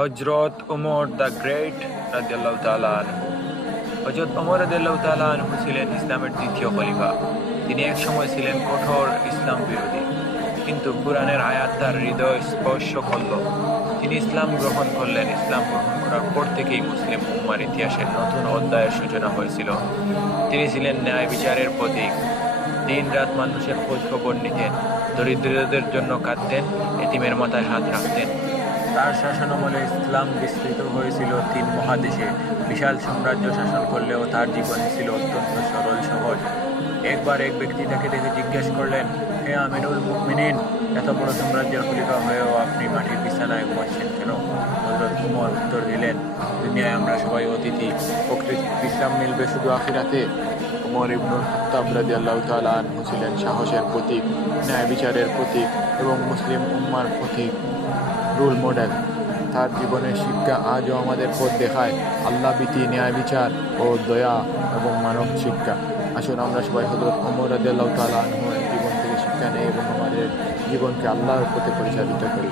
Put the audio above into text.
Hazrat Omar the great রাদিয়াল্লাহু তাআলা আনহু। হযরত ওমর রাদিয়াল্লাহু তাআলা আনহু ছিলেন ইসলামের দ্বিতীয় খলিফা। তিনি একসময় ছিলেন কঠোর ইসলাম বিরোধী, কিন্তু কুরআনের আয়াত তার হৃদয় স্পর্শ করল। তিনি ইসলাম গ্রহণ করলেন। ইসলাম গ্রহণ করার পর থেকেই মুসলিম উম্মার ইতিহাসের নতুন অধ্যায়ের সূচনা হয়েছিল। তিনি ছিলেন ন্যায় বিচারের প্রতীক। দিন-রাত মানুষের খোঁজ খবর নিতেন, দরিদ্রদের জন্য কাঁদতেন, এতিমের মাথায় হাত রাখতেন। তার শাসনামলে ইসলাম বিস্তৃত হয়েছিল 3 মহাদেশে। বিশাল সাম্রাজ্য শাসন করলেও তার জীবন ছিল অত্যন্ত সরল সহজ। একবার এক ব্যক্তি তাকে দেখে জিজ্ঞেস করলেন, হে আমিরুল মুমিনিন, এত বড় সাম্রাজ্যের খলিফা হয়েও আপনি মাটির বিছানায় ঘুমাচ্ছেন কেন? হযরত ওমর উত্তর দিলেন, দুনিয়ায় আমরা সবাই অতিথি, প্রকৃত বিশ্রাম মিলবে শুধু আখিরাতে। ওমর ইবনুল খাত্তাব রাদিয়াল্লাহু তাআলা আনহু ছিলেন সাহসের প্রতীক, ন্যায় বিচারের প্রতীক এবং মুসলিম উম্মার প্রতীক, রোল মডেল। তার জীবনের শিক্ষা আজও আমাদের পথ দেখায়, আল্লাহ ভীতি, ন্যায় বিচার ও দয়া এবং মানব শিক্ষা। আসুন আমরা সবাই হযরত ওমর রাদিয়াল্লাহু তাআলা আনহু এর জীবন থেকে শিক্ষা নেই এবং আমাদের জীবনকে আল্লাহর পথে পরিচালিত করি।